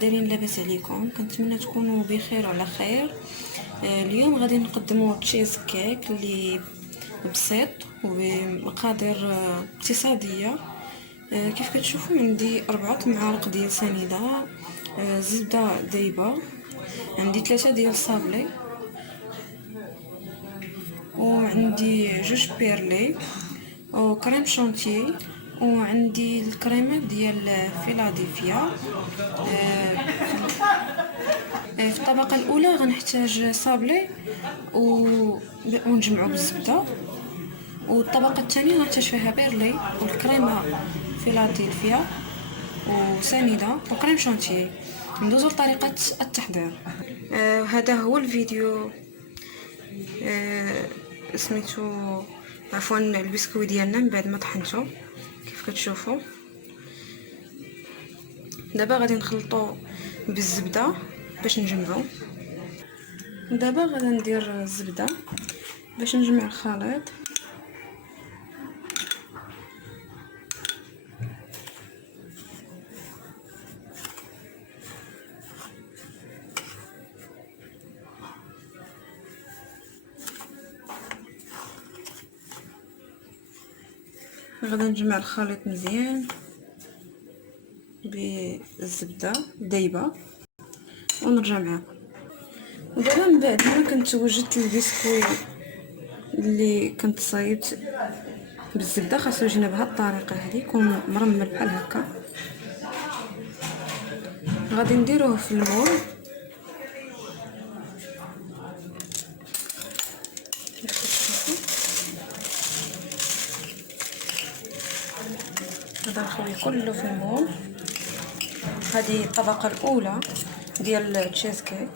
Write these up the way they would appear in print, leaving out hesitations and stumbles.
دايرين؟ لاباس عليكم؟ كنتمنى تكونوا بخير وعلى خير. اليوم غادي نقدموا تشيز كيك اللي بسيط وبمقادير اقتصاديه. كيف كتشوفوا عندي 4 معالق ديال سنيده زبده دايبه، عندي 3 ديال صابلي، وعندي 2 بيرلي وكريم شانتيي، وعندي الكريمه ديال فيلادلفيا. في الطبقه الاولى غنحتاج صابلي ونجمعو بالزبده، والطبقه الثانيه غنحتاج فيها بيرلي والكريمه فيلادلفيا وسنيده وكريم شانتيي. ندوزو لطريقه التحضير. هذا هو الفيديو سميتو عفوا البسكوي ديالنا من بعد ما طحنته كيف كتشوفوا. دابا غادي نخلطو بالزبده باش نجمعو. دابا غادي ندير الزبده باش نجمع الخليط. غادي نجمع الخليط مزيان بالزبده دايبه ونرجع معاكم. ودابا من بعد ما كنت وجدت البسكوي اللي كنت صايبت بالزبده، خاصو يجينا بهذه الطريقه هذه، يكون مرمل بحال هكا. غادي نديروه في المول غادي نخوي كله في المول. هذه الطبقه الاولى ديال التشيز كيك.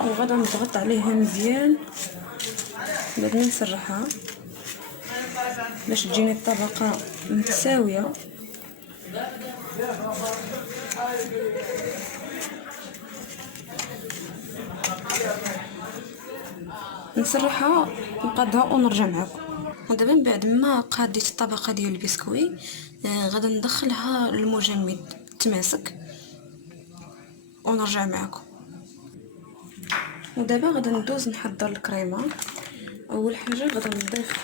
وغادي نضغط عليها مزيان بعد ما نسرحها باش تجيني الطبقه متساويه. نسرحها نقادها ونرجع معكم. ودابا من بعد ما قاديت الطبقه ديال البسكوي غادي ندخلها للمجمد تماسك ونرجع معكم. ودابا غادي ندوز نحضر الكريمه. اول حاجه غادي نضيف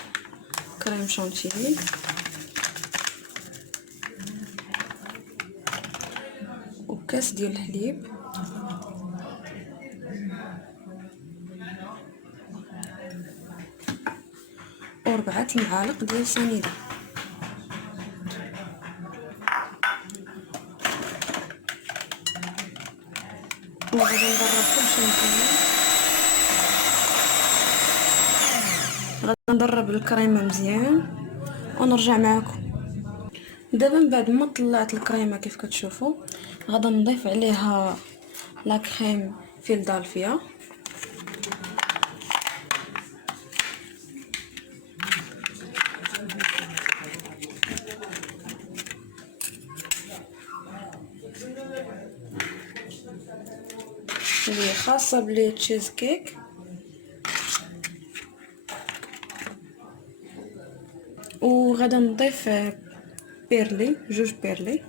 كريم شانتيي وكاس ديال الحليب و4 معالق ديال سنيده. وغادي نضرب كلشي مزيان. غادي نضرب الكريمه مزيان ونرجع معكم. دابا من بعد ما طلعت الكريمه كيف كتشوفوا غادي نضيف عليها لا كريم فيلادلفيا اللي خاصه بلي تشيز كيك، وغادي نضيف بيرلي 2 بيرلي.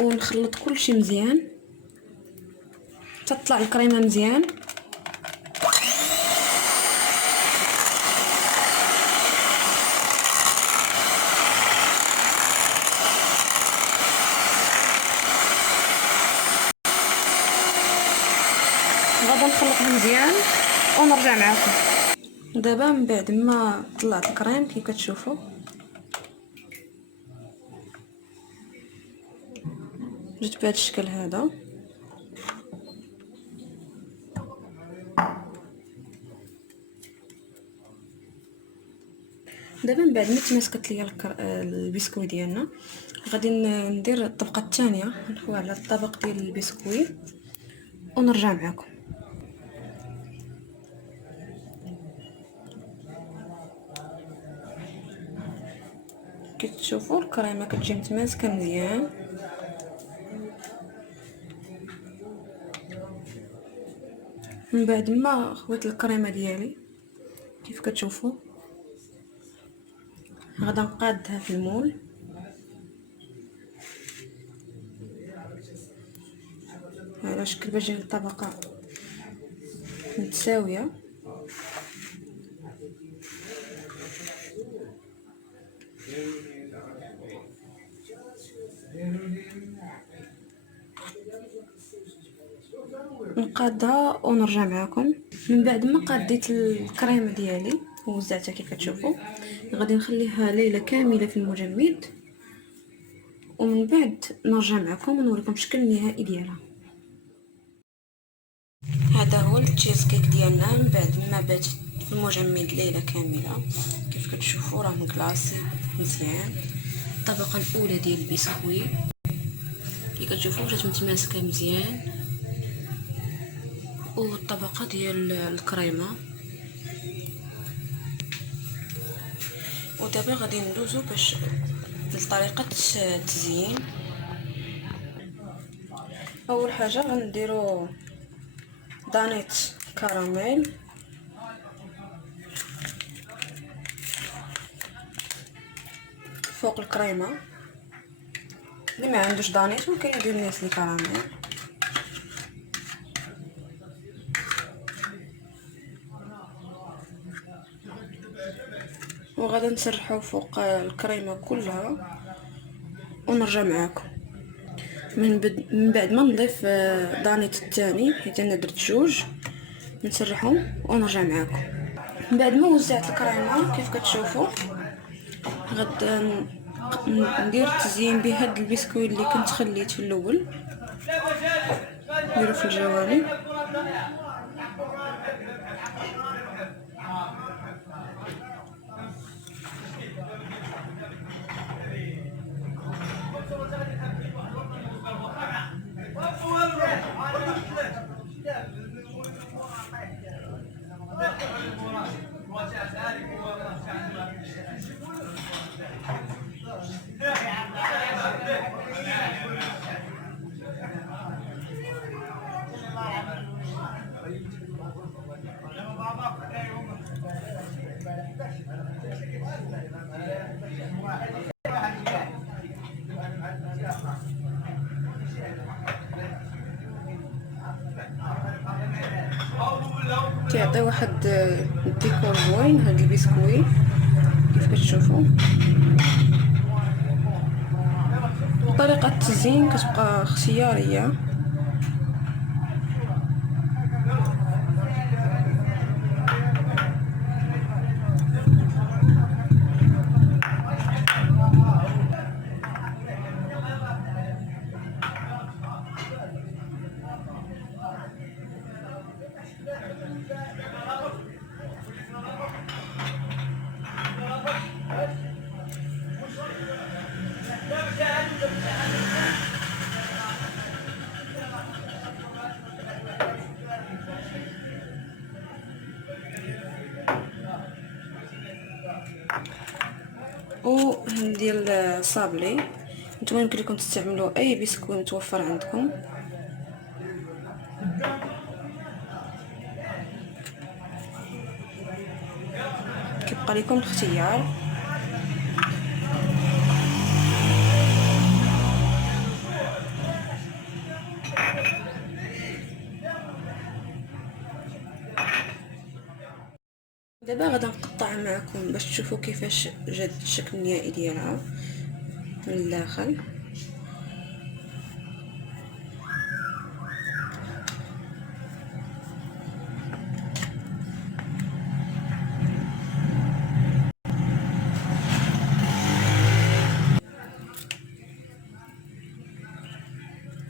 ونخلط كلشي مزيان تطلع الكريمه مزيان. غادي نخلطها مزيان ونرجع معكم. دابا من بعد ما طلعت الكريم كيف كتشوفوا جات بهذا الشكل هذا. دابا من بعد ما تماسكت ليا البسكوي ديالنا، غادي ندير الطبقه الثانيه، نخوي على الطبق ديال البسكوي ونرجع معكم. كتشوفوا الكريمه كتجي متماسكه مزيان. من بعد ما خويت الكريمه ديالي كيف كتشوفوا غادا نقادها في المول. على شكل باش تجي الطبقه متساويه. نقادها ونرجع معكم. من بعد ما قاديت الكريمه ديالي ووزعتها كيف كتشوفوا، غادي نخليها ليله كامله في المجمد، ومن بعد نرجع معكم ونوريكم الشكل النهائي ديالها. هذا هو التشيز كيك ديالنا من بعد ما بات في المجمد ليله كامله. كيف كتشوفوا راه مكلاصي مزيان. الطبقه الاولى ديال البسكوي كي كتشوفوا جات متماسكه مزيان، والطبقه ديال الكريمه. ودابا غادي ندوزو باش لطريقه التزيين. اول حاجه غنديرو دانيت كراميل فوق الكريمه. اللي ما عندوش دانيت ممكن يدير نيسلي كراميل. وغادا نسرحو فوق الكريمه كلها ونرجع معاكم. من بعد ما نضيف دانيت الثاني، حيت انا درت جوج، نسرحهم ونرجع معاكم. من بعد ما وزعت الكريمه كيف كتشوفوا غدا ندير التزيين بهاد البسكويت اللي كنت خليت في الاول، نديرو في الجوانب. كيعطي واحد الديكور زوين هاد البسكوي كيف كتشوفوا. طريقه التزيين كتبقى اختياريه. و ديال صابلي، نتوما يمكن لكم تستعملوا اي بسكوي متوفر عندكم. كيبقى لكم الاختيار. دابا غادا نقطع معكم باش تشوفوا كيفاش جات الشكل النهائي ديالها من الداخل.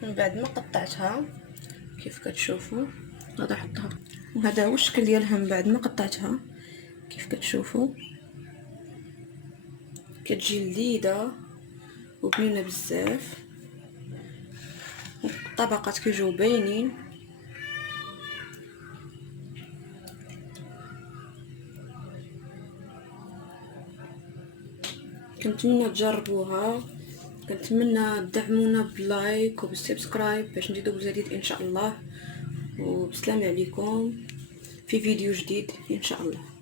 من بعد ما قطعتها كيف كتشوفوا غادي احطها، وهذا هو الشكل ديالها من بعد ما قطعتها. كيف كتشوفوا كتجي لذيذه وبنينه بزاف، الطبقات كيجيو باينين. كنتمنى تجربوها، كنتمنى تدعمونا باللايك وبالسبسكرايب باش نزيدو بجديد ان شاء الله. وبسلام عليكم في فيديو جديد ان شاء الله.